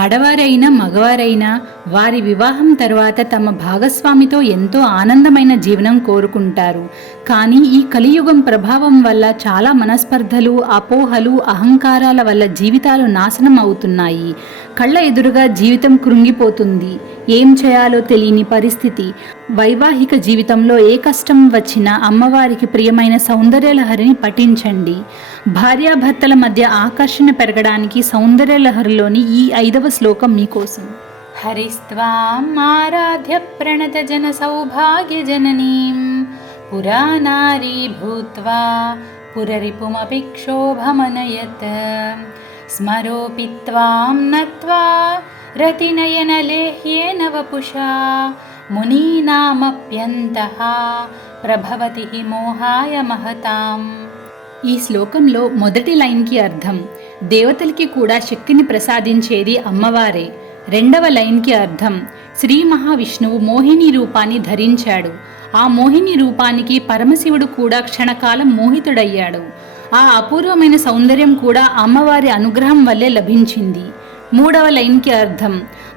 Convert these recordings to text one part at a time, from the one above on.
ఆడవారైనా మగవారైనా వారి వివాహం తర్వాత తమ భాగస్వామితో ఎంతో ఆనందమైన జీవనం కోరుకుంటారు. కానీ ఈ కలియుగం ప్రభావం వల్ల చాలా మనస్పర్ధలు, అపోహలు, అహంకారాల వల్ల జీవితాలు నాశనం అవుతున్నాయి. కళ్ళ ఎదురుగా జీవితం కృంగిపోతుంది. ఏం చేయాలో తెలియని పరిస్థితి. వైవాహిక జీవితంలో ఏ కష్టం వచ్చినా అమ్మవారికి ప్రియమైన సౌందర్యలహరిని పఠించండి. భార్యాభర్తల మధ్య ఆకర్షణ పెరగడానికి సౌందర్యలహరిలోని ఈ 5వ శ్లోకం మీకోసం. హరిస్త్వాం ఆరాధ్య ప్రణత జన సౌభాగ్య జననీం పురానారీ భూత్వా పురరిపుమపి క్షోభమనయత్ స్మరోపి త్వాం నత్వా రతినయనలేహ్యేన వపుషా మునీనామప్యంతః ప్రభవతి మోహాయ మహతాం. ఈ శ్లోకంలో మొదటి లైన్కి అర్థం దేవతలకి కూడా శక్తిని ప్రసాదించేది అమ్మవారే. 2వ లైన్కి అర్థం శ్రీ మహావిష్ణువు మోహిని రూపాన్ని ధరించాడు. ఆ మోహిని రూపానికి పరమశివుడు కూడా క్షణకాలం మోహితుడయ్యాడు. ఆ అపూర్వమైన సౌందర్యం కూడా అమ్మవారి అనుగ్రహం వల్లే లభించింది. 3వ లైన్కి అర్థం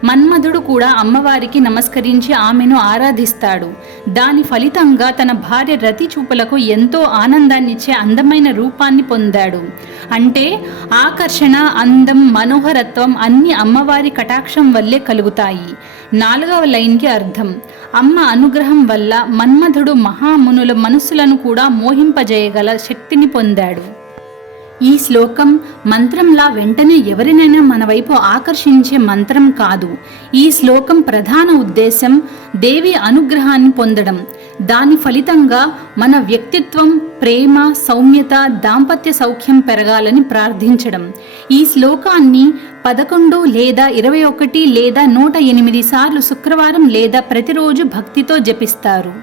మన్మధుడు కూడా అమ్మవారికి నమస్కరించి ఆమెను ఆరాధిస్తాడు. దాని ఫలితంగా తన భార్య రతి చూపులకు ఎంతో ఆనందాన్నిచ్చే అందమైన రూపాన్ని పొందాడు. అంటే ఆకర్షణ, అందం, మనోహరత్వం అన్ని అమ్మవారి కటాక్షం వల్లే కలుగుతాయి. 4వ లైన్కి అర్థం అమ్మ అనుగ్రహం వల్ల మన్మధుడు మహామునుల మనస్సులను కూడా మోహింపజేయగల శక్తిని పొందాడు. ఈ శ్లోకం మంత్రంలా వెంటనే ఎవరినైనా మన వైపు ఆకర్షించే మంత్రం కాదు. ఈ శ్లోకం ప్రధాన ఉద్దేశం దేవి అనుగ్రహాన్ని పొందడం. దాని ఫలితంగా మన వ్యక్తిత్వం, ప్రేమ, సౌమ్యత, దాంపత్య సౌఖ్యం పెరగాలని ప్రార్థించడం. ఈ శ్లోకాన్ని 11 లేదా 21 లేదా 108 సార్లు శుక్రవారం లేదా ప్రతిరోజు భక్తితో జపిస్తారు.